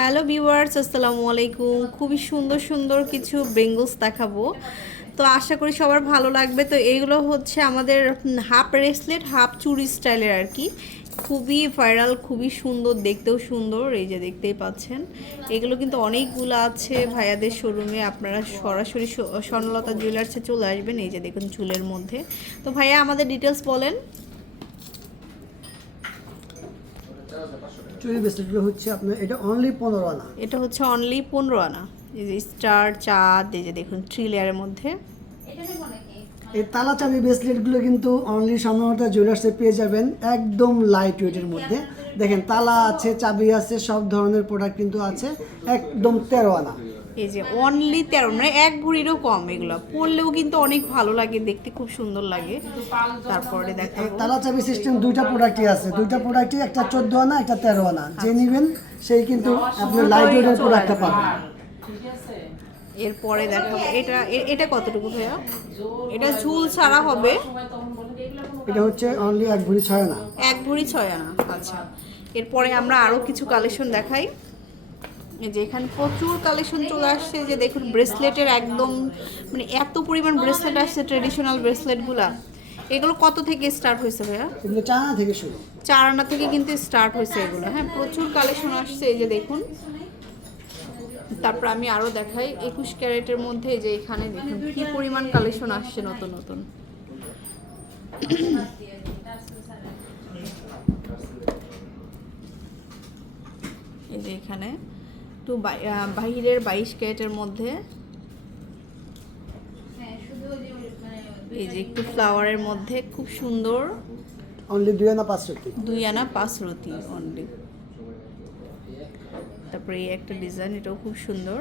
Hello viewers, আসসালামু আলাইকুম। খুবই সুন্দর সুন্দর কিছু বেঙ্গলস দেখাবো। তো আশা করি সবার ভালো লাগবে। তো এইগুলো হচ্ছে আমাদের হাফ ব্রেসলেট, হাফ চুরি স্টাইলের আর কি। খুবই ভাইরাল, খুবই সুন্দর, দেখতেও সুন্দর। এই যে দেখতেই পাচ্ছেন। এগুলো কিন্তু অনেকগুলো আছে ভাইয়াদের শোরুমে আপনারা সরাসরি স্বর্ণলতা জুয়েলার্সে চলে আসবেন। এই যে দেখুন চুলের মধ্যে। তো ভাইয়া, আমাদের ডিটেলস বলেন। চুরি ব্রেসলেটগুলো হচ্ছে আপনার এটা অনলি পনেরো আনা। এটা হচ্ছে অনলি পনেরো আনা। এই যে স্টার চাঁদ এই যে দেখুন থ্রি লেয়ারের মধ্যে। এই তালা চাবি ব্রেসলেটগুলো কিন্তু অনলি সাধারণত জুয়েলার্সে পেয়ে যাবেন একদম লাইট ওয়েটের মধ্যে। দেখেন তালা আছে চাবি আছে সব ধরনের প্রোডাক্ট কিন্তু আছে। একদম তেরো আনা এই যে অনলি তেরো মানে এক ভরিরও কম এগুলো। পরলেও কিন্তু অনেক ভালো লাগে দেখতে খুব সুন্দর লাগে। তারপরে দেখাবো। তালা চাবি সিস্টেম দুইটা প্রোডাক্টই আছে। দুইটা প্রোডাক্টই একটা চোদ্দ আনা একটা তেরো আনা যে নেবেন সেই কিন্তু আপনি লাইট প্রোডাক্টটা পাবেন। এরপরে দেখাবো। এটা এটা কতটুকু ভাইয়া? এটা ঝুল ছাড়া হবে। এটা হচ্ছে অনলি এক ভরি ছয় আনা। এক ভরি ছয় আনা আচ্ছা। এরপরে আমরা আরও কিছু কালেকশন দেখাই। যে এখানে প্রচুর কালেকশন চলে আসছে। যে দেখুন ব্রেসলেটের একদম মানে এত পরিমাণ ব্রেসলেট আসছে ট্রেডিশনাল ব্রেসলেটগুলা এগুলো কত থেকে স্টার্ট হয়েছে ভাইয়া? এগুলো চার আনা থেকে শুরু। চার আনা থেকে কিন্তু স্টার্ট হয়েছে এগুলো। হ্যাঁ প্রচুর কালেকশন আসছে। এই যে দেখুন তারপর আমি আরও দেখাই একুশ ক্যারেটের মধ্যে যে এখানে দেখুন কি পরিমাণ কালেকশন আসছে নতুন নতুন। এই যে এখানে একটু বাহিরের বাইশ ক্যারেটের মধ্যে এই যে একটু ফ্লাওয়ারের মধ্যে খুব সুন্দর অনলি দুই আনা পাঁচ সত্যি দুই আনা পাঁচ রতি অনলি তারপরে একটা ডিজাইন এটাও খুব সুন্দর।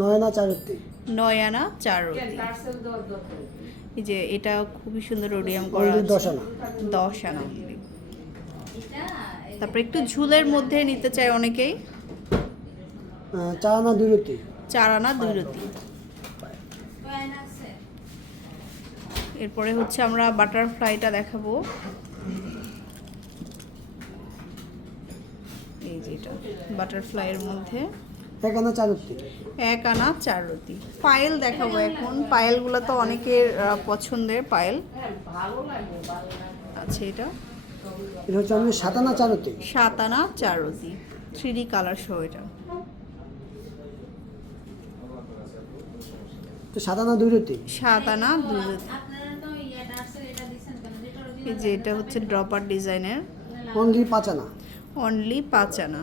নয় আনা চার সত্যি নয় আনা চার রতি এই যে এটা খুবই সুন্দর ওডিয়াম করা আছে। দশ আনা দশ আনা। তারপরে একটু ঝুলের মধ্যে নিতে চায় অনেকেই। চার আনা দুই রত্তি চার আনা দুই রতি এরপরে হচ্ছে আমরা বাটারফ্লাইটা দেখাবো। এটা বাটারফ্লাইয়ের মধ্যে। এক আনা চার রত্তি এক আনা চার রতি পায়েল দেখাবো এখন। পায়েলগুলো তো অনেকের পছন্দের পায়েল। আচ্ছা এটা? এটা হচ্ছে অনলি সাত আনা চার রত্তি সাত আনা চার রতি থ্রি কালার সহ এটা। তো সাত আনা দুই রত্তি সাত আনা দুই রতি এই যে এটা হচ্ছে ড্রপার ডিজাইনের। অনলি পাঁচ আনা। অনলি পাঁচ আনা।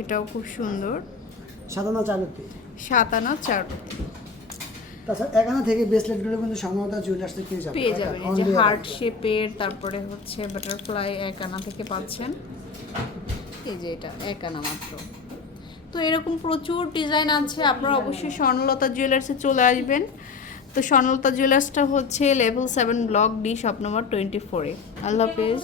এটাও খুব সুন্দর। সাত আনা চার সাত আনা চার তাছাড়া এক আনা থেকে ব্রেসলেটগুলো কিন্তু জুয়েলার্সে পেয়ে যাবেন। পেয়ে যাবেন। যে হার্ট শেপের তারপরে হচ্ছে বাটারফ্লাই এক আনা থেকে পাচ্ছেন। এই যে এটা এক আনা মাত্র। তো এরকম প্রচুর ডিজাইন আছে। আপনারা অবশ্যই স্বর্ণলতা জুয়েলার্সে চলে আসবেন। তো স্বর্ণলতা জুয়েলার্সটা হচ্ছে level seven block D shop number twenty ফোরে আল্লাহ হাফেজ।